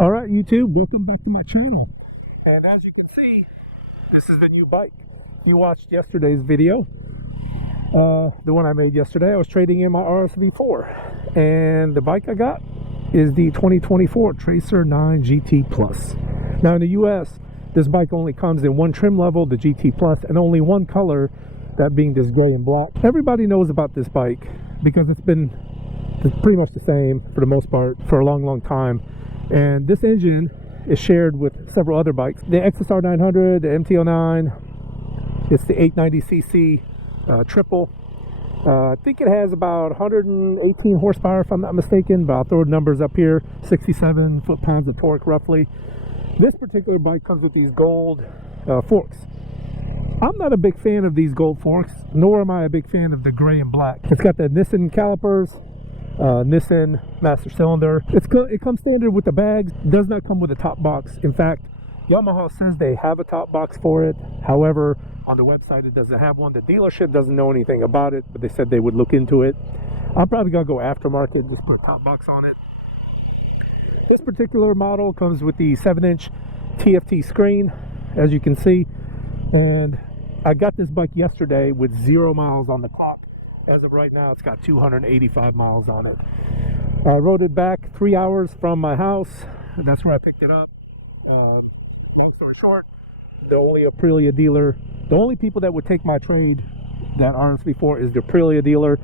All right, YouTube, welcome back to my channel. And as you can see, this is the new bike. If you watched yesterday's video, the one I made yesterday, I was trading in my RSV4, and the bike I got is the 2024 Tracer 9 GT Plus. Now in the US, this bike only comes in one trim level, the GT Plus, and only one color, that being this gray and black. Everybody knows about this bike because it's pretty much the same for the most part for a long time. And this engine is shared with several other bikes. The XSR 900, the MT-09, it's the 890cc triple. I think it has about 118 horsepower if I'm not mistaken, but I'll throw the numbers up here. 67 foot-pounds of torque roughly. This particular bike comes with these gold forks. I'm not a big fan of these gold forks, nor am I a big fan of the gray and black. It's got the Nissan calipers, Nissan master cylinder. It comes standard with the bags, does not come with a top box. In fact, Yamaha says they have a top box for it. However, on the website it doesn't have one. The dealership doesn't know anything about it, but they said they would look into it. I'm probably gonna go aftermarket, just put a top box on it. This particular model comes with the 7-inch TFT screen, as you can see, and I got this bike yesterday with 0 miles on the clock. As of right now, it's got 285 miles on it. I rode it back 3 hours from my house. That's where I picked it up. Long story short, the only Aprilia dealer, the only people that would take my trade, that RSV4, is the Aprilia dealer.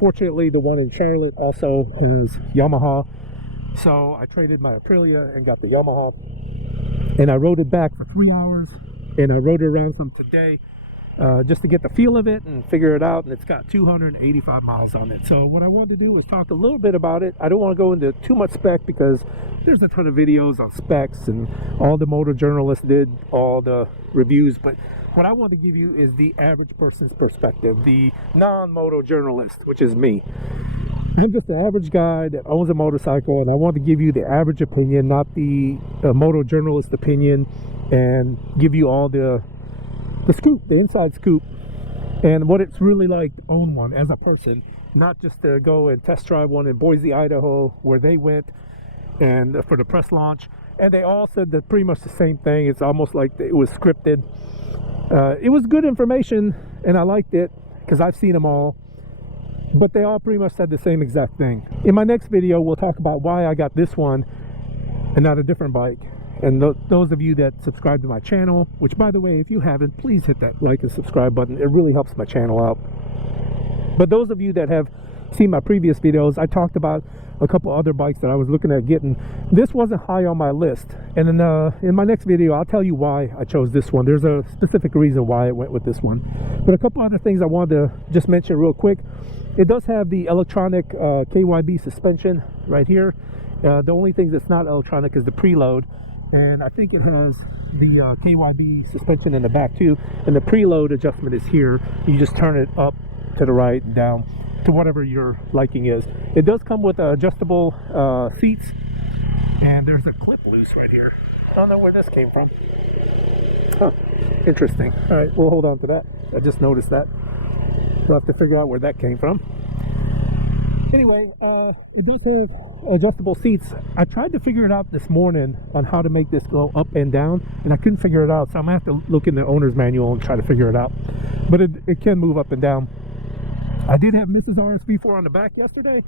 Fortunately, the one in Charlotte also is Yamaha. So I traded my Aprilia and got the Yamaha. And I rode it back for 3 hours. And I rode it around from today. Just to get the feel of it and figure it out, and it's got 285 miles on it. So what I wanted to do was talk a little bit about it. I don't want to go into too much spec because there's a ton of videos on specs and all the motor journalists did all the reviews, but what I want to give you is the average person's perspective, the non-moto journalist, which is me. I'm just an average guy that owns a motorcycle, and I want to give you the average opinion, not the moto journalist opinion, and give you all the scoop, the inside scoop, and what it's really like to own one as a person, not just to go and test drive one in Boise, Idaho, where they went and for the press launch, and they all said that pretty much the same thing. It's almost like it was scripted. It was good information, and I liked it because I've seen them all, but they all pretty much said the same exact thing. In my next video, we'll talk about why I got this one and not a different bike. And those of you that subscribe to my channel, which by the way, if you haven't, please hit that like and subscribe button. It really helps my channel out. But those of you that have seen my previous videos, I talked about a couple other bikes that I was looking at getting. This wasn't high on my list. And in my next video, I'll tell you why I chose this one. There's a specific reason why I went with this one. But a couple other things I wanted to just mention real quick. It does have the electronic KYB suspension right here. The only thing that's not electronic is the preload. And I think it has the KYB suspension in the back too, and the preload adjustment is here. You just turn it up to the right and down to whatever your liking is. It does come with adjustable seats, and there's a clip loose right here. I don't know where this came from. Huh, interesting. All right, we'll hold on to that. I just noticed that. We'll have to figure out where that came from. Anyway, it does have adjustable seats. I tried to figure it out this morning on how to make this go up and down, and I couldn't figure it out, so I'm going to have to look in the owner's manual and try to figure it out. But it can move up and down. I did have Mrs. RSV4 on the back yesterday,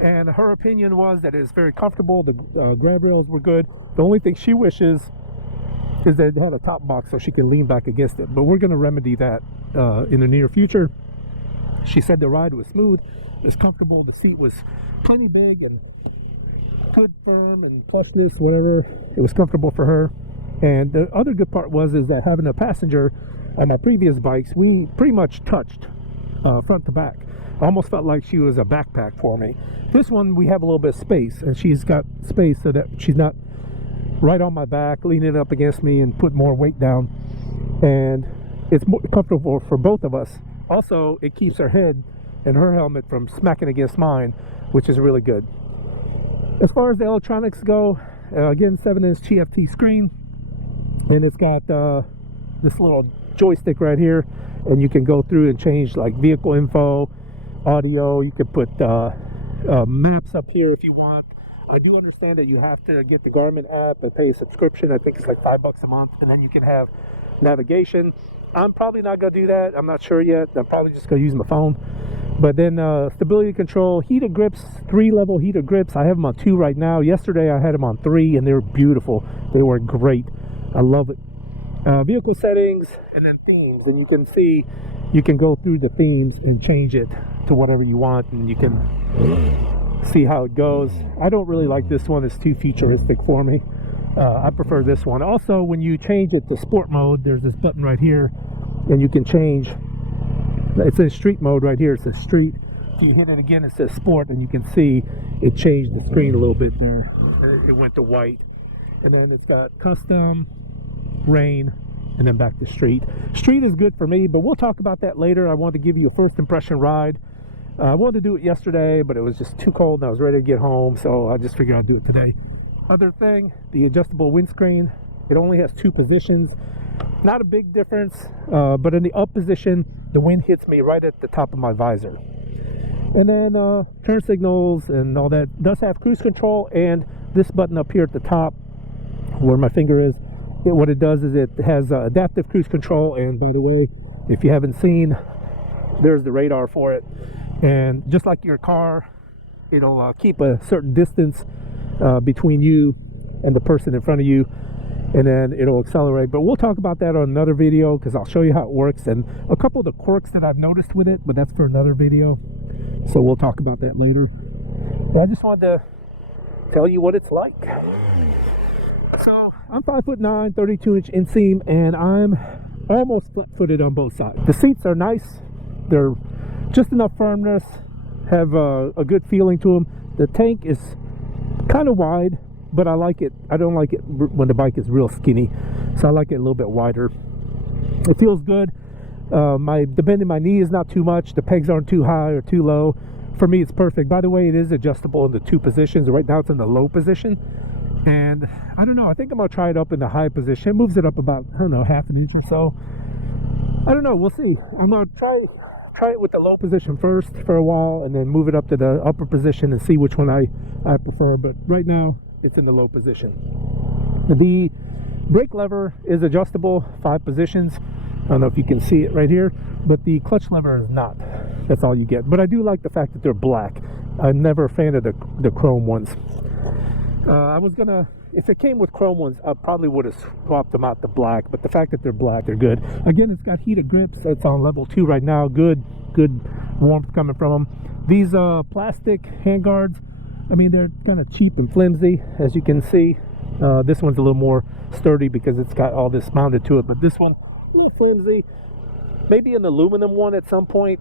and her opinion was that it's very comfortable. The grab rails were good. The only thing she wishes is that it had a top box so she could lean back against it, but we're going to remedy that in the near future. She said the ride was smooth, it was comfortable, the seat was plenty big and good, firm and plushness, whatever. It was comfortable for her. And the other good part is that having a passenger on my previous bikes, we pretty much touched front to back. I almost felt like she was a backpack for me. This one, we have a little bit of space, and she's got space so that she's not right on my back, leaning up against me and put more weight down. And it's more comfortable for both of us. Also, it keeps her head and her helmet from smacking against mine, which is really good. As far as the electronics go, again, 7-inch TFT screen, and it's got this little joystick right here, and you can go through and change like vehicle info, audio. You can put maps up here if you want, I do understand that you have to get the Garmin app and pay a subscription. I think it's like $5 a month, and then you can have navigation. I'm probably not going to do that. I'm not sure yet. I'm probably just going to use my phone. But then stability control, heated grips, 3-level heated grips. I have them on 2 right now. Yesterday I had them on 3, and they were beautiful. They were great. I love it. Vehicle settings, and then themes. And you can see, you can go through the themes and change it to whatever you want, and you can see how it goes. I don't really like this one. It's too futuristic for me. I prefer this one. Also, when you change it to sport mode, there's this button right here, and you can change. It's in street mode right here. It says street. If you hit it again, it says sport, and you can see it changed the screen a little bit there. It went to white. And then it's got custom, rain, and then back to street. Street is good for me, but we'll talk about that later. I wanted to give you a first impression ride. I wanted to do it yesterday, but it was just too cold and I was ready to get home, so I just figured I'd do it today. Other thing, the adjustable windscreen. It only has 2 positions. Not a big difference, but in the up position, the wind hits me right at the top of my visor. And then turn signals and all that. It does have cruise control, and this button up here at the top where my finger is, what it does is it has adaptive cruise control. And by the way, if you haven't seen, there's the radar for it. And just like your car, it'll keep a certain distance between you and the person in front of you, and then it'll accelerate. But we'll talk about that on another video, because I'll show you how it works and a couple of the quirks that I've noticed with it, but that's for another video, so we'll talk about that later. But I just wanted to tell you what it's like. So I'm 5'9", 32-inch inseam, and I'm almost flat-footed on both sides. The seats are nice. They're just enough firmness, have a good feeling to them. The tank is kind of wide, but I like it. I don't like it when the bike is real skinny, so I like it a little bit wider. It feels good. The bend in my knee is not too much. The pegs aren't too high or too low. For me, it's perfect. By the way, it is adjustable in the 2 positions. Right now it's in the low position, and I don't know, I think I'm gonna try it up in the high position. It moves it up about, I don't know, half an inch or so. I don't know, we'll see. I'm gonna try it with the low position first for a while, and then move it up to the upper position and see which one I prefer. But right now it's in the low position. The brake lever is adjustable, 5 positions. I don't know if you can see it right here, but the clutch lever is not. That's all you get. But I do like the fact that they're black. I'm never a fan of the chrome ones. I was gonna, if it came with chrome ones, I probably would have swapped them out to black, but the fact that they're black, they're good. Again, it's got heated grips. It's on level 2 right now. Good warmth coming from them. These plastic handguards, I mean, they're kind of cheap and flimsy, as you can see. This one's a little more sturdy because it's got all this mounted to it, but this one, a little flimsy. Maybe an aluminum one at some point,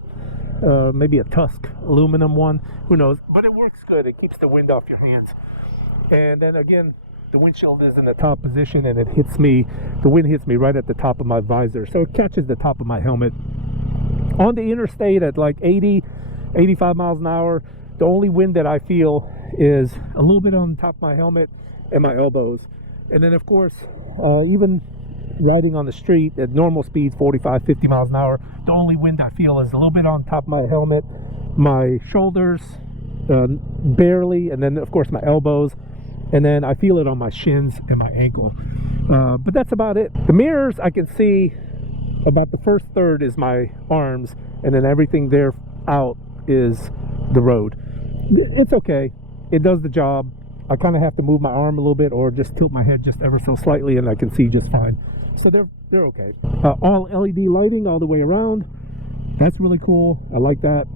maybe a Tusk aluminum one, who knows, but it works good. It keeps the wind off your hands. And then again, the windshield is in the top position, and it hits me, the wind hits me right at the top of my visor, so it catches the top of my helmet. On the interstate at like 80, 85 miles an hour, the only wind that I feel is a little bit on the top of my helmet and my elbows. And then of course, even riding on the street at normal speeds, 45, 50 miles an hour, the only wind I feel is a little bit on top of my helmet, my shoulders, barely, and then of course my elbows, and then I feel it on my shins and my ankle. But that's about it. The mirrors, I can see about the first third is my arms, and then everything there out is the road. It's okay. It does the job. I kind of have to move my arm a little bit or just tilt my head just ever so slightly, and I can see just fine. So they're okay. All LED lighting all the way around. That's really cool. I like that.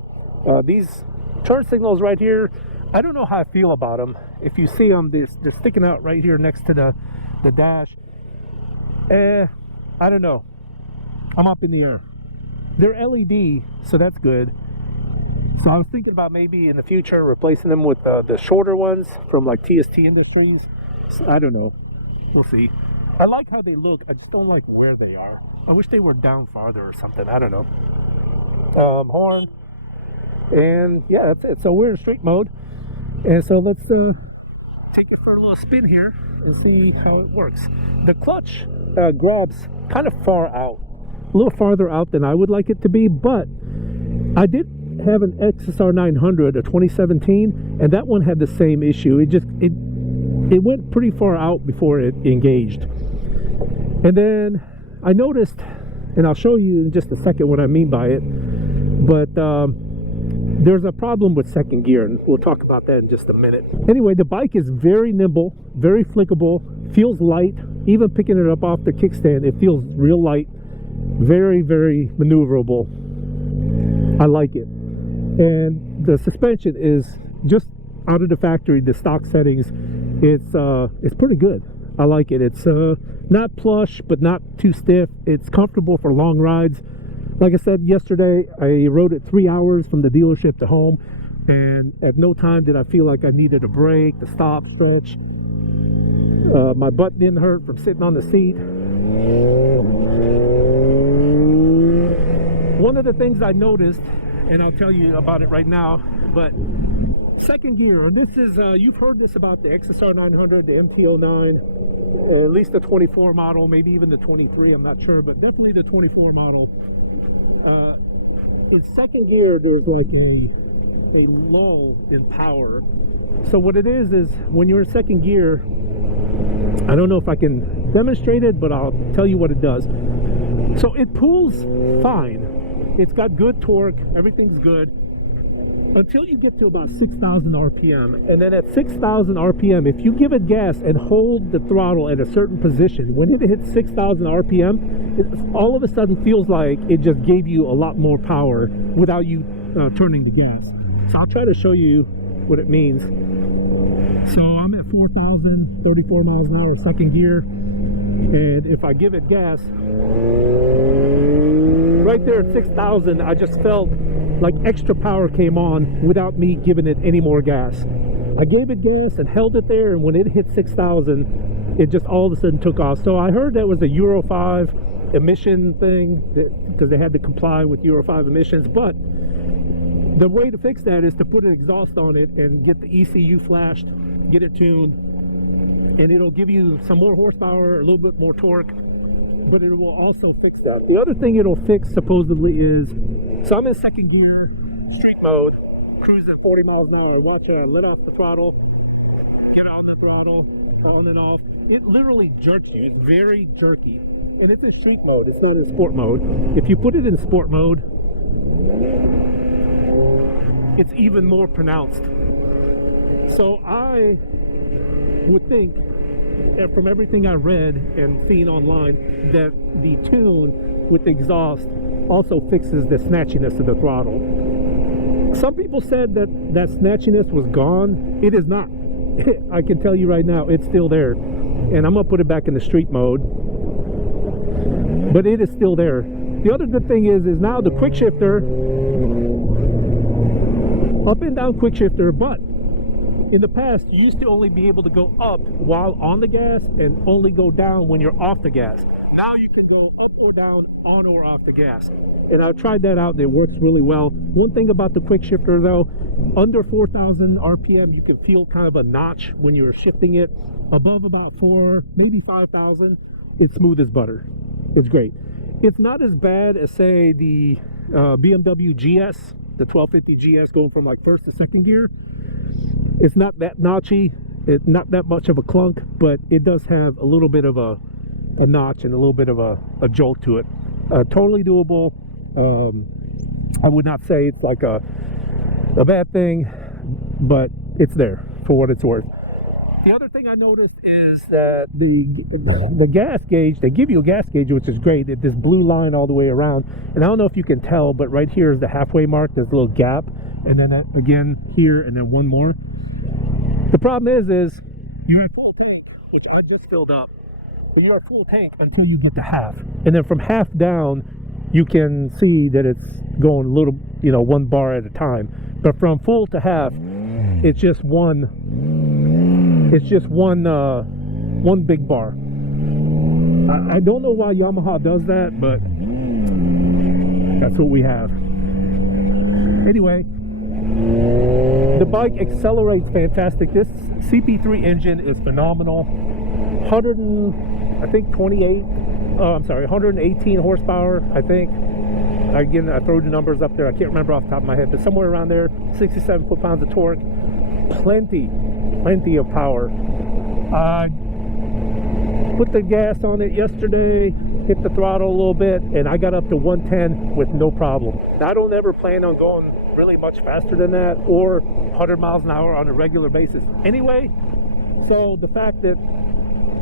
These turn signals right here, I don't know how I feel about them. If you see them, they're sticking out right here next to the dash. I don't know. I'm up in the air. They're LED, so that's good. So I was thinking about maybe in the future replacing them with the shorter ones from like TST Industries. So I don't know. We'll see. I like how they look. I just don't like where they are. I wish they were down farther or something. I don't know. Horn. And yeah, that's it. So we're in street mode. And so let's take it for a little spin here and see how it works. The clutch grabs kind of far out. A little farther out than I would like it to be, but I did have an XSR 900, a 2017, and that one had the same issue. It went pretty far out before it engaged. And then I noticed, and I'll show you in just a second what I mean by it, but there's a problem with second gear, and we'll talk about that in just a minute. Anyway, the bike is very nimble, very flickable, feels light. Even picking it up off the kickstand, it feels real light, very, very maneuverable. I like it. And the suspension is just out of the factory, the stock settings. It's pretty good. I like it. It's not plush, but not too stiff. It's comfortable for long rides. Like I said yesterday, I rode it 3 hours from the dealership to home, and at no time did I feel like I needed a break, to stop, stretch. My butt didn't hurt from sitting on the seat. One of the things I noticed, and I'll tell you about it right now, but second gear, and this is, you've heard this about the XSR 900, the MT-09, at least the 24 model, maybe even the 23, I'm not sure, but definitely the 24 model. In second gear, there's like a lull in power. So what it is when you're in second gear, I don't know if I can demonstrate it, but I'll tell you what it does. So it pulls fine. It's got good torque, everything's good, until you get to about 6,000 RPM. And then at 6,000 RPM, if you give it gas and hold the throttle at a certain position, when it hits 6,000 RPM, it all of a sudden feels like it just gave you a lot more power without you turning the gas. So I'll try to show you what it means. So I'm at 4,034 miles an hour second gear, and if I give it gas, right there at 6,000, I just felt like extra power came on without me giving it any more gas. I gave it gas and held it there, and when it hit 6,000, it just all of a sudden took off. So I heard that was a Euro 5 emission thing, because they had to comply with Euro 5 emissions, but the way to fix that is to put an exhaust on it and get the ECU flashed, get it tuned, and it'll give you some more horsepower, a little bit more torque, but it will also fix that. The other thing it'll fix supposedly is, so I'm in second gear, street mode, cruising 40 miles an hour. Watch out, let off the throttle, get on the throttle, on and off. It literally jerks you. It's very jerky. And it's in street mode, it's not in sport mode. If you put it in sport mode, it's even more pronounced. So I would think, from everything I read and seen online, that the tune with the exhaust also fixes the snatchiness of the throttle. Some people said that snatchiness was gone. It is not. I can tell you right now, it's still there. And I'm gonna put it back in the street mode, but it is still there. The other good thing is now the quick shifter, up and down quick shifter, but in the past you used to only be able to go up while on the gas and only go down when you're off the gas. Now you can go up or down, on or off the gas. And I've tried that out and it works really well. One thing about the quick shifter though, under 4,000 RPM you can feel kind of a notch when you're shifting it. Above about 4, maybe 5,000, it's smooth as butter. It's great. It's not as bad as, say, the BMW GS, the 1250 GS, going from like first to second gear. It's not that notchy, it's not that much of a clunk, but it does have a little bit of a notch and a little bit of a jolt to it. Totally doable. I would not say it's like a bad thing, but it's there for what it's worth. The other thing I noticed is that the gas gauge, they give you a gas gauge, which is great. It's this blue line all the way around. And I don't know if you can tell, but right here is the halfway mark. There's a little gap. And then again here, and then one more. The problem is you're at full tank, which I just filled up. And you're at full tank until you get to half. And then from half down, you can see that it's going a little, one bar at a time. But from full to half, it's just one big bar. I don't know why Yamaha does that, but that's what we have. Anyway, the bike accelerates fantastic. This CP3 engine is phenomenal. 118 horsepower, I think. Again, I throw the numbers up there. I can't remember off the top of my head, but somewhere around there, 67 foot-pounds of torque. Plenty of power. Put the gas on it yesterday, hit the throttle a little bit, and I got up to 110 with no problem. Now, I don't ever plan on going really much faster than that or 100 miles an hour on a regular basis anyway. So the fact that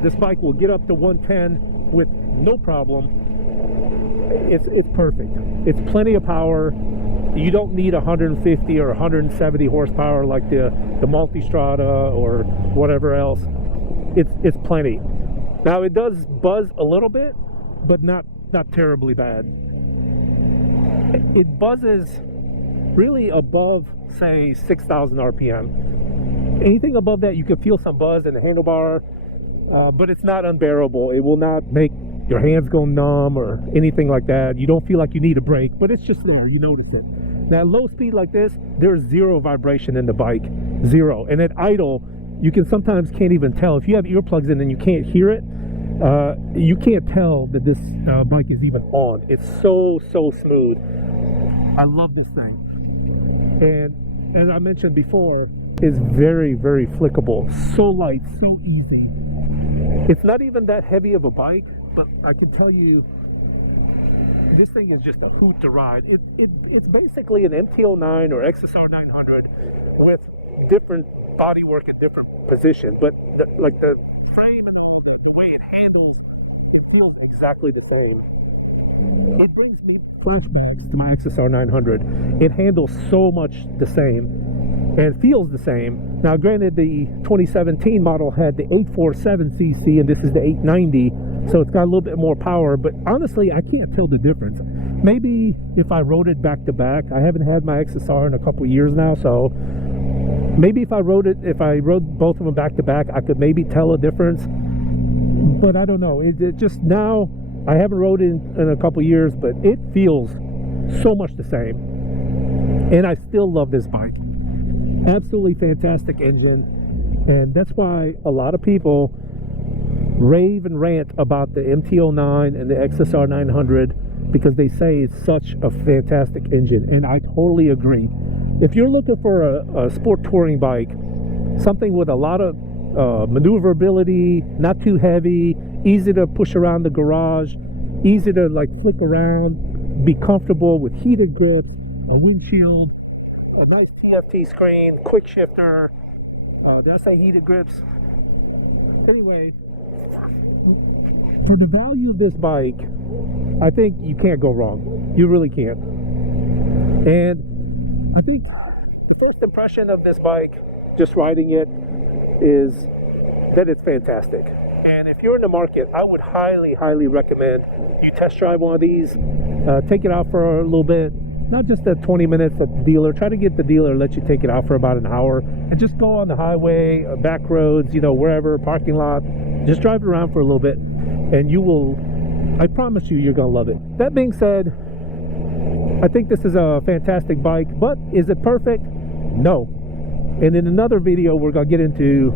this bike will get up to 110 with no problem, it's perfect. It's plenty of power. You don't need 150 or 170 horsepower like the Multistrada or whatever else. It's plenty. Now it does buzz a little bit, but not terribly bad. It buzzes really above, say, 6,000 RPM. Anything above that, you can feel some buzz in the handlebar, but it's not unbearable. It will not make your hands go numb or anything like that. You don't feel like you need a brake, but it's just there. You notice it. Now, at low speed like this, there's zero vibration in the bike. Zero. And at idle, you can sometimes can't even tell. If you have earplugs in and you can't hear it, you can't tell that this bike is even on. It's so smooth. I love this thing. And as I mentioned before, it's very flickable. So light, so easy. It's not even that heavy of a bike, but I can tell you, this thing is just a hoot to ride. It's basically an MT-09 or XSR 900 with different bodywork in different positions, but the frame and the way it handles, it feels exactly the same. It brings me flashbacks to my XSR 900. It handles so much the same and feels the same. Now, granted, the 2017 model had the 847cc and this is the 890, so it's got a little bit more power, but honestly, I can't tell the difference. Maybe if I rode it back to back, I haven't had my XSR in a couple years now, so maybe if I rode both of them back to back, I could maybe tell a difference, but I don't know. It just now, I haven't rode it in a couple years, but it feels so much the same, and I still love this bike. Absolutely fantastic engine, and that's why a lot of people rave and rant about the MT-09 and the XSR 900 because they say it's such a fantastic engine, and I totally agree. If you're looking for a sport touring bike, something with a lot of maneuverability, not too heavy, easy to push around the garage, easy to like flick around, be comfortable with heated grips, a windshield, a nice TFT screen, quick shifter. Did I say heated grips? Anyway, for the value of this bike, I think you can't go wrong. You really can't. And I think the first impression of this bike, just riding it, is that it's fantastic. And if you're in the market, I would highly recommend you test drive one of these. Take it out for a little bit, not just 20 minutes at the dealer. Try to get the dealer to let you take it out for about an hour and just go on the highway, back roads, wherever, parking lot. Just drive it around for a little bit and you will, I promise you, you're going to love it. That being said, I think this is a fantastic bike, but is it perfect? No. And in another video, we're going to get into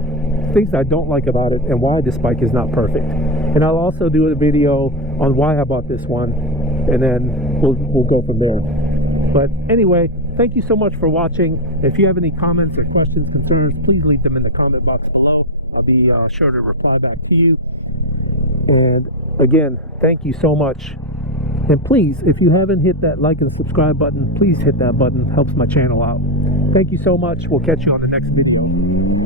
things I don't like about it and why this bike is not perfect. And I'll also do a video on why I bought this one, and then we'll go from there. But anyway, thank you so much for watching. If you have any comments or questions, concerns, please leave them in the comment box below. I'll be sure to reply back to you. And again, thank you so much. And please, if you haven't hit that like and subscribe button, please hit that button. Helps my channel out. Thank you so much. We'll catch you on the next video.